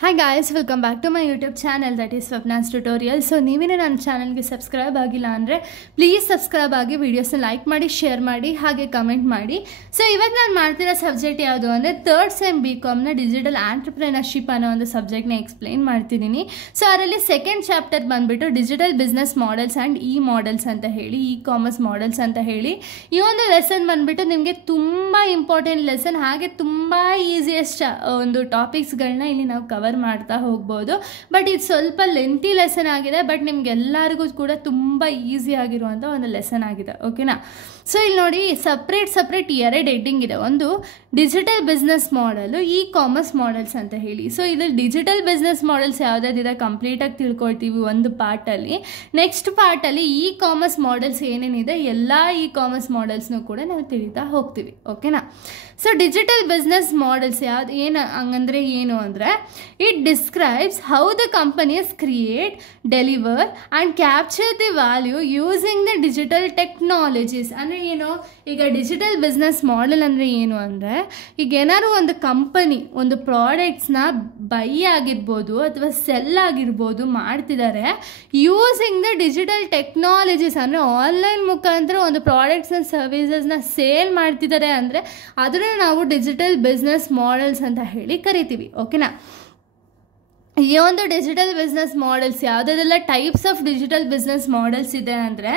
Hi guys, welcome back to my YouTube channel, that is Swapna's Tutorial. So ನೀವೇನೇ ನನ್ನ ಚಾನಲ್ಗೆ subscribe ಆಗಿಲ್ಲ ಅಂದರೆ ಪ್ಲೀಸ್ ಸಬ್ಸ್ಕ್ರೈಬ್ ಆಗಿ ವಿಡಿಯೋಸ್ನ ಲೈಕ್ ಮಾಡಿ, ಶೇರ್ ಮಾಡಿ, ಹಾಗೆ ಕಮೆಂಟ್ ಮಾಡಿ. ಸೊ ಇವತ್ತು ನಾನು ಮಾಡ್ತಿರೋ ಸಬ್ಜೆಕ್ಟ್ ಯಾವುದು ಅಂದರೆ ಥರ್ಡ್ ಸೆಮ್ BComನ ಡಿಜಿಟಲ್ ಆಂಟ್ರಪ್ರಿನರ್ಶಿಪ್ ಅನ್ನೋ ಒಂದು ಸಬ್ಜೆಕ್ಟ್ನ ಎಕ್ಸ್ಪ್ಲೈನ್ ಮಾಡ್ತಿದ್ದೀನಿ. ಸೊ ಅದರಲ್ಲಿ ಸೆಕೆಂಡ್ ಚಾಪ್ಟರ್ ಬಂದುಬಿಟ್ಟು digital business models and models ಅಂತ ಹೇಳಿ, ಕಾಮರ್ಸ್ ಮಾಡೆಲ್ಸ್ ಅಂತ ಹೇಳಿ. ಈ ಒಂದು ಲೆಸನ್ ಬಂದುಬಿಟ್ಟು ನಿಮಗೆ ತುಂಬ ಇಂಪಾರ್ಟೆಂಟ್ ಲೆಸನ್, ಹಾಗೆ ತುಂಬ ಈಸಿಯೆಸ್ಟ್ ಒಂದು ಟಾಪಿಕ್ಸ್ಗಳನ್ನ ಇಲ್ಲಿ ನಾವು ಕವರ್ ಮಾಡ್ತಾ ಹೋಗ್ಬೋದು. ಬಟ್ ಇದು ಸ್ವಲ್ಪ ಲೆಂತಿ ಲೆಸನ್ ಆಗಿದೆ, ಬಟ್ ನಿಮ್ಗೆಲ್ಲರಿಗೂ ಕೂಡ ತುಂಬ ಈಸಿ ಆಗಿರುವಂಥ ಒಂದು ಲೆಸನ್ ಆಗಿದೆ. ಓಕೆನಾ? ಸೊ ಇಲ್ಲಿ ನೋಡಿ, ಸಪ್ರೇಟ್ ಎರಡು ಹೆಡ್ಡಿಂಗ್ ಇದೆ. ಒಂದು ಡಿಜಿಟಲ್ ಬಿಸ್ನೆಸ್ ಮಾಡೆಲು, ಕಾಮರ್ಸ್ ಮಾಡೆಲ್ಸ್ ಅಂತ ಹೇಳಿ. ಸೊ ಇದ್ರಲ್ಲಿ ಡಿಜಿಟಲ್ ಬಿಸ್ನೆಸ್ ಮಾಡೆಲ್ಸ್ ಯಾವುದಾದಿದೆ ಕಂಪ್ಲೀಟಾಗಿ ತಿಳ್ಕೊಳ್ತೀವಿ ಒಂದು ಪಾರ್ಟಲ್ಲಿ. ನೆಕ್ಸ್ಟ್ ಪಾರ್ಟಲ್ಲಿ ಕಾಮರ್ಸ್ ಮಾಡೆಲ್ಸ್ ಏನೇನಿದೆ ಎಲ್ಲ ಕಾಮರ್ಸ್ ಮಾಡೆಲ್ಸ್ನೂ ಕೂಡ ನಾವು ತಿಳಿತಾ ಹೋಗ್ತೀವಿ. ಓಕೆನಾ? ಸೊ ಡಿಜಿಟಲ್ ಬಿಸ್ನೆಸ್ ಮಾಡೆಲ್ಸ್ ಹಂಗಂದ್ರೆ ಏನು ಅಂದರೆ it describes how the companies create, deliver and capture the value using the digital technologies. ಅಂದರೆ ಏನು, ಈಗ ಡಿಜಿಟಲ್ ಬಿಸ್ನೆಸ್ ಮಾಡೆಲ್ ಅಂದರೆ ಏನು ಅಂದರೆ, ಈಗ ಏನಾದ್ರು ಒಂದು ಕಂಪನಿ ಒಂದು ಪ್ರಾಡಕ್ಟ್ಸ್ನ ಬೈ ಆಗಿರ್ಬೋದು ಅಥವಾ ಸೆಲ್ ಆಗಿರ್ಬೋದು ಮಾಡ್ತಿದ್ದಾರೆ ಯೂಸಿಂಗ್ ದ ಡಿಜಿಟಲ್ ಟೆಕ್ನಾಲಜೀಸ್. ಅಂದರೆ ಆನ್ಲೈನ್ ಮುಖಾಂತರ ಒಂದು ಪ್ರಾಡಕ್ಟ್ಸ್ ಆ್ಯಂಡ್ ಸರ್ವಿಸಸ್ನ ಸೇಲ್ ಮಾಡ್ತಿದ್ದಾರೆ ಅಂದರೆ ಅದನ್ನು ನಾವು ಡಿಜಿಟಲ್ ಬಿಸ್ನೆಸ್ ಮಾಡೆಲ್ಸ್ ಅಂತ ಹೇಳಿ ಕರಿತೀವಿ. ಓಕೆನಾ? ಈ ಒಂದು ಡಿಜಿಟಲ್ ಬಿಸ್ನೆಸ್ ಮಾಡೆಲ್ಸ್ ಯಾವುದೆಲ್ಲ types of digital business models ಇದೆ ಅಂದರೆ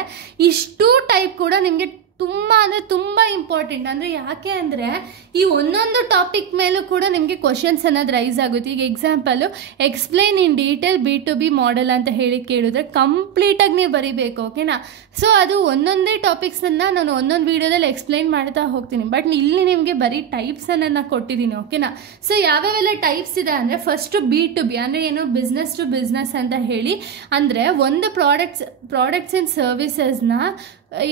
ಇಷ್ಟು ಟೈಪ್ ಕೂಡ ನಿಮಗೆ ತುಂಬ ಇಂಪಾರ್ಟೆಂಟ್. ಅಂದರೆ ಯಾಕೆ ಅಂದರೆ ಈ ಒಂದೊಂದು ಟಾಪಿಕ್ ಮೇಲೂ ಕೂಡ ನಿಮಗೆ ಕ್ವಶನ್ಸ್ ಅನ್ನೋದು ರೈಸ್ ಆಗುತ್ತೆ. ಈಗ example explain in detail B2B model ಅಂತ ಹೇಳಿ ಕೇಳಿದ್ರೆ ಕಂಪ್ಲೀಟಾಗಿ ನೀವು ಬರೀಬೇಕು. ಓಕೆನಾ? ಸೊ ಅದು ಒಂದೊಂದೇ ಟಾಪಿಕ್ಸನ್ನು ನಾನು ಒಂದೊಂದು ವೀಡಿಯೋದಲ್ಲಿ ಎಕ್ಸ್ಪ್ಲೈನ್ ಮಾಡ್ತಾ ಹೋಗ್ತೀನಿ. ಬಟ್ ಇಲ್ಲಿ ನಿಮಗೆ ಬರೀ ಟೈಪ್ಸನ್ನು ಕೊಟ್ಟಿದ್ದೀನಿ. ಓಕೆನಾ? ಸೊ ಯಾವ್ಯಾವೆಲ್ಲ ಟೈಪ್ಸ್ ಇದೆ ಅಂದರೆ ಫಸ್ಟು B2B ಅಂದರೆ ಏನು, ಬಿಸ್ನೆಸ್ ಟು ಬಿಸ್ನೆಸ್ ಅಂತ ಹೇಳಿ. ಅಂದರೆ ಒಂದು ಪ್ರಾಡಕ್ಟ್ಸ್ ಆ್ಯಂಡ್ ಸರ್ವಿಸಸ್ನ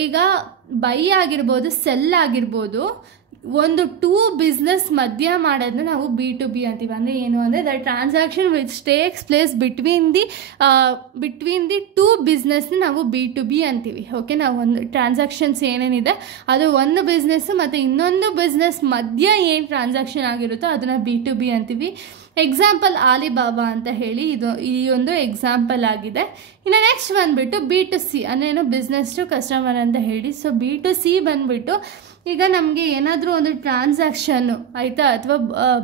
ಈಗ ಬೈ ಆಗಿರ್ಬೋದು, ಸೆಲ್ ಆಗಿರ್ಬೋದು, ಒಂದು ಟೂ ಬಿಸ್ನೆಸ್ ಮಧ್ಯ ಮಾಡೋದನ್ನ ನಾವು B2B ಅಂತೀವಿ. ಅಂದರೆ ಏನು ಅಂದರೆ the transaction which takes place between the two ಬಿಸ್ನೆಸ್ನ ನಾವು B2B ಅಂತೀವಿ. ಓಕೆ? ನಾವು ಒಂದು ಟ್ರಾನ್ಸಾಕ್ಷನ್ಸ್ ಏನೇನಿದೆ ಅದು ಒಂದು ಬಿಸ್ನೆಸ್ಸು ಮತ್ತು ಇನ್ನೊಂದು ಬಿಸ್ನೆಸ್ ಮಧ್ಯ ಏನು ಟ್ರಾನ್ಸಾಕ್ಷನ್ ಆಗಿರುತ್ತೋ ಅದನ್ನು B2B ಅಂತೀವಿ. ಎಕ್ಸಾಂಪಲ್ ಆಲಿಬಾಬಾ ಅಂತ ಹೇಳಿ ಈ ಒಂದು ಎಕ್ಸಾಂಪಲ್ ಆಗಿದೆ. ಇನ್ನು ನೆಕ್ಸ್ಟ್ ಬಂದುಬಿಟ್ಟು B2C ಅಂದರೆ ಏನು, ಬಿಸ್ನೆಸ್ ಟು ಕಸ್ಟಮರ್ ಅಂತ ಹೇಳಿ. ಸೊ B2C ಬಂದುಬಿಟ್ಟು ಈಗ ನಮಗೆ ಏನಾದರೂ ಒಂದು ಟ್ರಾನ್ಸಾಕ್ಷನ್ನು ಆಯಿತಾ, ಅಥವಾ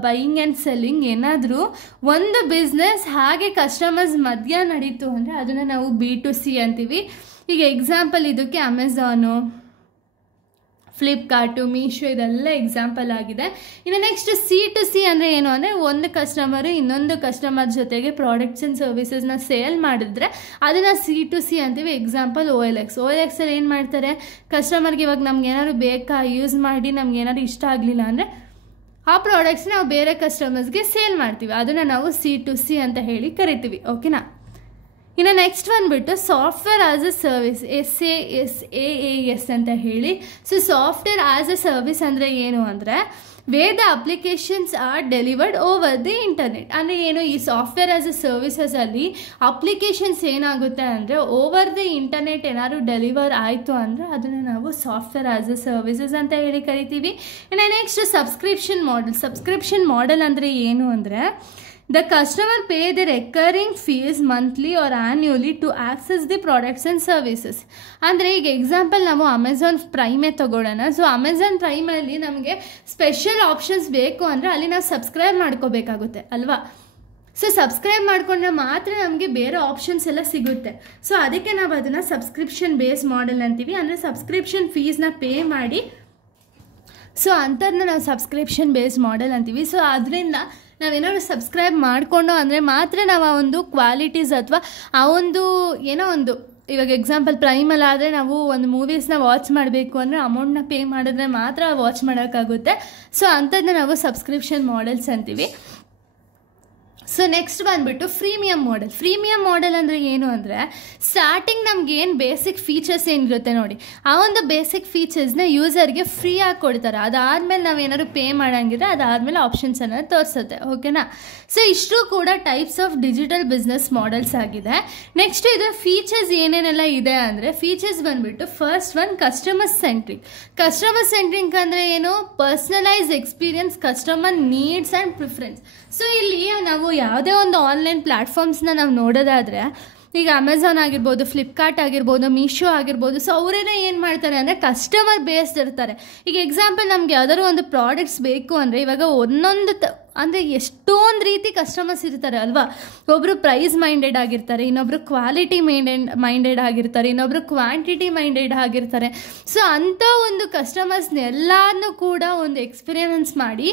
ಬೈಯಿಂಗ್ ಆ್ಯಂಡ್ ಸೆಲ್ಲಿಂಗ್ ಏನಾದರೂ ಒಂದು ಬಿಸ್ನೆಸ್ ಹಾಗೆ ಕಸ್ಟಮರ್ಸ್ ಮಧ್ಯ ನಡೀತು ಅಂದರೆ ಅದನ್ನು ನಾವು B2C ಅಂತೀವಿ. ಈಗ ಎಕ್ಸಾಂಪಲ್ ಇದಕ್ಕೆ ಅಮೆಝಾನು, ಫ್ಲಿಪ್ಕಾರ್ಟು, ಮೀಶೋ ಇದೆಲ್ಲ ಎಕ್ಸಾಂಪಲ್ ಆಗಿದೆ. ಇನ್ನು ನೆಕ್ಸ್ಟ್ C2C ಅಂದರೆ ಏನು ಅಂದರೆ ಒಂದು ಕಸ್ಟಮರು ಇನ್ನೊಂದು ಕಸ್ಟಮರ್ ಜೊತೆಗೆ ಪ್ರಾಡಕ್ಟ್ಸ್ ಆ್ಯಂಡ್ ಸರ್ವಿಸಸ್ನ ಸೇಲ್ ಮಾಡಿದ್ರೆ ಅದನ್ನು C2C ಅಂತೀವಿ. ಎಕ್ಸಾಂಪಲ್ OLX ಅಲ್ಲಿ ಏನು ಮಾಡ್ತಾರೆ, ಕಸ್ಟಮರ್ಗೆ ಇವಾಗ ನಮ್ಗೆ ಏನಾದ್ರು ಬೇಕಾ ಯೂಸ್ ಮಾಡಿ ನಮ್ಗೆ ಏನಾದ್ರು ಇಷ್ಟ ಆಗಲಿಲ್ಲ ಅಂದರೆ ಆ ಪ್ರಾಡಕ್ಟ್ಸ್ನ ನಾವು ಬೇರೆ ಕಸ್ಟಮರ್ಸ್ಗೆ ಸೇಲ್ ಮಾಡ್ತೀವಿ. ಅದನ್ನು ನಾವು C2C ಅಂತ ಹೇಳಿ ಕರಿತೀವಿ. ಓಕೆನಾ? ಇನ್ನು ನೆಕ್ಸ್ಟ್ ಬಂದುಬಿಟ್ಟು software as a service, SaaS ಅಂತ ಹೇಳಿ. So software as a service ಅಂದರೆ ಏನು ಅಂದರೆ where the applications are delivered over the internet. ಅಂದರೆ ಏನು, ಈ ಸಾಫ್ಟ್ವೇರ್ ಆಸ್ ಎ ಸರ್ವಿಸಸಲ್ಲಿ ಅಪ್ಲಿಕೇಶನ್ಸ್ ಏನಾಗುತ್ತೆ ಅಂದರೆ ಓವರ್ ದಿ ಇಂಟರ್ನೆಟ್ ಏನಾದ್ರು ಡೆಲಿವರ್ ಆಯಿತು ಅಂದರೆ ಅದನ್ನು ನಾವು ಸಾಫ್ಟ್ವೇರ್ ಆಸ್ ಎ ಸರ್ವಿಸಸ್ ಅಂತ ಹೇಳಿ ಕರಿತೀವಿ. ಇನ್ನು ನೆಕ್ಸ್ಟ್ ಸಬ್ಸ್ಕ್ರಿಪ್ಷನ್ ಮಾಡೆಲ್ ಅಂದರೆ ಏನು ಅಂದರೆ the customer pay the recurring fees monthly or annually to access the products and services. ಅಂದರೆ ಈಗ ಎಕ್ಸಾಂಪಲ್ ನಾವು ಅಮೆಝಾನ್ ಪ್ರೈಮೇ ತಗೊಳ್ಳೋಣ. ಸೊ ಅಮೆಝಾನ್ ಪ್ರೈಮಲ್ಲಿ ನಮಗೆ ಸ್ಪೆಷಲ್ ಆಪ್ಷನ್ಸ್ ಬೇಕು ಅಂದರೆ ಅಲ್ಲಿ ನಾವು ಸಬ್ಸ್ಕ್ರೈಬ್ ಮಾಡ್ಕೋಬೇಕಾಗುತ್ತೆ ಅಲ್ವಾ? ಸೊ ಸಬ್ಸ್ಕ್ರೈಬ್ ಮಾಡಿಕೊಂಡ್ರೆ ಮಾತ್ರ ನಮಗೆ ಬೇರೆ ಆಪ್ಷನ್ಸ್ ಎಲ್ಲ ಸಿಗುತ್ತೆ. ಸೊ ಅದಕ್ಕೆ ನಾವು ಅದನ್ನು ಸಬ್ಸ್ಕ್ರಿಪ್ಷನ್ ಬೇಸ್ ಮಾಡೆಲ್ ಅಂತೀವಿ. ಅಂದರೆ ಸಬ್ಸ್ಕ್ರಿಪ್ಷನ್ ಫೀಸ್ನ ಪೇ ಮಾಡಿ, ಸೊ ಅಂಥದ್ದನ್ನ ನಾವು ಸಬ್ಸ್ಕ್ರಿಪ್ಷನ್ ಬೇಸ್ ಮಾಡೆಲ್ ಅಂತೀವಿ. ಸೊ ಅದರಿಂದ ನಾವೇನಾದ್ರು ಸಬ್ಸ್ಕ್ರೈಬ್ ಮಾಡಿಕೊಂಡು ಅಂದರೆ ಮಾತ್ರ ನಾವು ಆ ಒಂದು ಕ್ವಾಲಿಟೀಸ್ ಅಥವಾ ಆ ಒಂದು ಏನೋ ಒಂದು, ಇವಾಗ ಎಕ್ಸಾಂಪಲ್ ಪ್ರೈಮಲ್ಲಾದರೆ ನಾವು ಒಂದು ಮೂವೀಸ್ನ ವಾಚ್ ಮಾಡಬೇಕು ಅಂದರೆ ಅಮೌಂಟ್ನ ಪೇ ಮಾಡಿದ್ರೆ ಮಾತ್ರ ವಾಚ್ ಮಾಡೋಕ್ಕಾಗುತ್ತೆ. ಸೊ ಅಂಥದ್ದನ್ನ ನಾವು ಸಬ್ಸ್ಕ್ರಿಪ್ಷನ್ ಮಾಡೆಲ್ಸ್ ಅಂತೀವಿ. ಸೊ ನೆಕ್ಸ್ಟ್ ಬಂದುಬಿಟ್ಟು ಫ್ರೀಮಿಯಮ್ ಮಾಡೆಲ್ ಅಂದರೆ ಏನು ಅಂದರೆ ಸ್ಟಾರ್ಟಿಂಗ್ ನಮ್ಗೆ ಏನು ಬೇಸಿಕ್ ಫೀಚರ್ಸ್ ಏನಿರುತ್ತೆ ನೋಡಿ, ಆ ಒಂದು ಬೇಸಿಕ್ ಫೀಚರ್ಸ್ನ ಯೂಸರ್ಗೆ ಫ್ರೀ ಆಗಿ ಕೊಡ್ತಾರೆ. ಅದಾದಮೇಲೆ ನಾವೇನಾದ್ರು ಪೇ ಮಾಡೋಂಗಿದ್ರೆ ಅದಾದಮೇಲೆ ಆಪ್ಷನ್ಸ್ ಅನ್ನೋದು ತೋರಿಸುತ್ತೆ. ಓಕೆನಾ? ಸೊ ಇಷ್ಟು ಕೂಡ types of digital business models ಆಗಿದೆ. ನೆಕ್ಸ್ಟ್ ಇದರ ಫೀಚರ್ಸ್ ಏನೇನೆಲ್ಲ ಇದೆ ಅಂದರೆ ಫೀಚರ್ಸ್ ಬಂದುಬಿಟ್ಟು ಫಸ್ಟ್ ಒನ್ ಕಸ್ಟಮರ್ ಸೆಂಟ್ರಿಕ್ ಅಂದರೆ ಏನು, personalise experience customer needs and preference. So ಇಲ್ಲಿ ನಾವು ಯಾವುದೇ ಒಂದು ಆನ್ಲೈನ್ ಪ್ಲ್ಯಾಟ್ಫಾರ್ಮ್ಸ್ನ ನಾವು ನೋಡೋದಾದರೆ, ಈಗ ಅಮೆಝಾನ್ ಆಗಿರ್ಬೋದು, ಫ್ಲಿಪ್ಕಾರ್ಟ್ ಆಗಿರ್ಬೋದು, ಮೀಶೋ ಆಗಿರ್ಬೋದು, ಸೊ ಅವರೆಲ್ಲ ಏನು ಮಾಡ್ತಾರೆ ಅಂದರೆ ಕಸ್ಟಮರ್ ಬೇಸ್ಡ್ ಇರ್ತಾರೆ. ಈಗ ಎಕ್ಸಾಂಪಲ್ ನಮ್ಗೆ ಯಾವ್ದಾದ್ರು ಒಂದು ಪ್ರಾಡಕ್ಟ್ಸ್ ಬೇಕು ಅಂದರೆ ಇವಾಗ ಒಂದೊಂದು ಅಂದರೆ ಎಷ್ಟೊಂದು ರೀತಿ ಕಸ್ಟಮರ್ಸ್ ಇರ್ತಾರೆ ಅಲ್ವಾ. ಒಬ್ಬರು ಪ್ರೈಸ್ ಮೈಂಡೆಡ್ ಆಗಿರ್ತಾರೆ, ಇನ್ನೊಬ್ಬರು ಕ್ವಾಲಿಟಿ ಮೈಂಡೆಡ್ ಆಗಿರ್ತಾರೆ, ಇನ್ನೊಬ್ಬರು ಕ್ವಾಂಟಿಟಿ ಮೈಂಡೆಡ್ ಆಗಿರ್ತಾರೆ. ಸೊ ಅಂಥ ಒಂದು ಕಸ್ಟಮರ್ಸ್ನೆಲ್ಲನೂ ಕೂಡ ಒಂದು ಎಕ್ಸ್ಪೀರಿಯನ್ಸ್ ಮಾಡಿ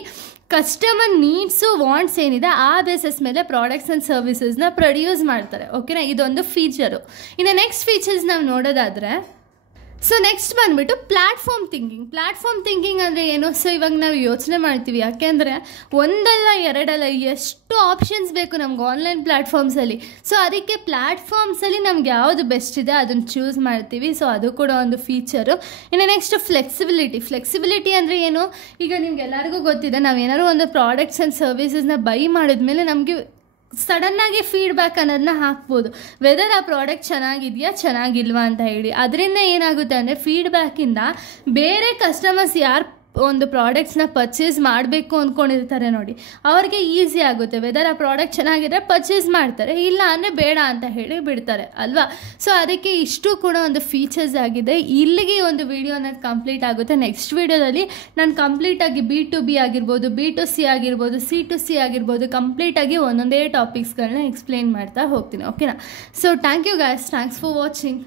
ಕಸ್ಟಮರ್ ನೀಡ್ಸು ವಾಂಟ್ಸ್ ಏನಿದೆ ಆ ಬೇಸಿಸ್ ಮೇಲೆ ಪ್ರಾಡಕ್ಟ್ಸ್ ಆ್ಯಂಡ್ ಸರ್ವಿಸಸ್ನ ಪ್ರೊಡ್ಯೂಸ್ ಮಾಡ್ತಾರೆ. ಓಕೆನಾ, ಇದೊಂದು ಫೀಚರು. ಇನ್ನು ನೆಕ್ಸ್ಟ್ ಫೀಚರ್ಸ್ ನಾವು ನೋಡೋದಾದರೆ, ಸೊ ನೆಕ್ಸ್ಟ್ ಬಂದುಬಿಟ್ಟು ಪ್ಲ್ಯಾಟ್ಫಾರ್ಮ್ ಥಿಂಕಿಂಗ್ ಅಂದರೆ ಏನು? ಸೊ ಇವಾಗ ನಾವು ಯೋಚನೆ ಮಾಡ್ತೀವಿ, ಯಾಕೆಂದರೆ ಒಂದಲ್ಲ ಎರಡಲ್ಲ ಎಷ್ಟು ಆಪ್ಷನ್ಸ್ ಬೇಕು ನಮ್ಗೆ ಆನ್ಲೈನ್ ಪ್ಲ್ಯಾಟ್ಫಾರ್ಮ್ಸಲ್ಲಿ. ಸೊ ಅದಕ್ಕೆ ಪ್ಲ್ಯಾಟ್ಫಾರ್ಮ್ಸಲ್ಲಿ ನಮ್ಗೆ ಯಾವುದು ಬೆಸ್ಟ್ ಇದೆ ಅದನ್ನು ಚೂಸ್ ಮಾಡ್ತೀವಿ. ಸೊ ಅದು ಕೂಡ ಒಂದು ಫೀಚರು. ಇನ್ನು ನೆಕ್ಸ್ಟ್ ಫ್ಲೆಕ್ಸಿಬಿಲಿಟಿ ಅಂದರೆ ಏನು? ಈಗ ನಿಮ್ಗೆ ಎಲ್ಲರಿಗೂ ಗೊತ್ತಿದೆ, ನಾವು ಏನಾದ್ರು ಒಂದು ಪ್ರಾಡಕ್ಟ್ಸ್ ಆ್ಯಂಡ್ ಸರ್ವಿಸಸ್ನ ಬೈ ಮಾಡಿದ್ಮೇಲೆ ನಮಗೆ ಸಡನ್ನಾಗಿ ಫೀಡ್ಬ್ಯಾಕ್ ಅನ್ನೋದನ್ನ ಹಾಕ್ಬೋದು, ವೆದರ್ ಆ ಪ್ರಾಡಕ್ಟ್ ಚೆನ್ನಾಗಿಲ್ವಾ ಅಂತ ಹೇಳಿ. ಅದರಿಂದ ಏನಾಗುತ್ತೆ ಅಂದರೆ ಫೀಡ್ಬ್ಯಾಕಿಂದ ಬೇರೆ ಕಸ್ಟಮರ್ಸ್ ಯಾರು ಒಂದು ಪ್ರಾಡಕ್ಟ್ಸ್ನ ಪರ್ಚೇಸ್ ಮಾಡಬೇಕು ಅಂದ್ಕೊಂಡಿರ್ತಾರೆ ನೋಡಿ, ಅವ್ರಿಗೆ ಈಸಿ ಆಗುತ್ತೆ. ವೆದರ್ ಆ ಪ್ರಾಡಕ್ಟ್ ಚೆನ್ನಾಗಿದ್ರೆ ಪರ್ಚೇಸ್ ಮಾಡ್ತಾರೆ, ಇಲ್ಲ ಅಂದರೆ ಬೇಡ ಅಂತ ಹೇಳಿ ಬಿಡ್ತಾರೆ ಅಲ್ವಾ. ಸೊ ಅದಕ್ಕೆ ಇಷ್ಟು ಕೂಡ ಒಂದು ಫೀಚರ್ಸ್ ಆಗಿದೆ. ಇಲ್ಲಿಗೆ ಒಂದು ವಿಡಿಯೋ ಅನ್ನೋದು ಕಂಪ್ಲೀಟ್ ಆಗುತ್ತೆ. ನೆಕ್ಸ್ಟ್ ವಿಡಿಯೋದಲ್ಲಿ ನಾನು ಕಂಪ್ಲೀಟಾಗಿ B2B ಆಗಿರ್ಬೋದು, B2C ಆಗಿರ್ಬೋದು, C2C ಆಗಿರ್ಬೋದು, ಕಂಪ್ಲೀಟಾಗಿ ಒಂದೊಂದೇ ಟಾಪಿಕ್ಸ್ಗಳನ್ನ ಎಕ್ಸ್ಪ್ಲೇನ್ ಮಾಡ್ತಾ ಹೋಗ್ತೀನಿ. ಓಕೆನಾ? So thank you guys, thanks for watching.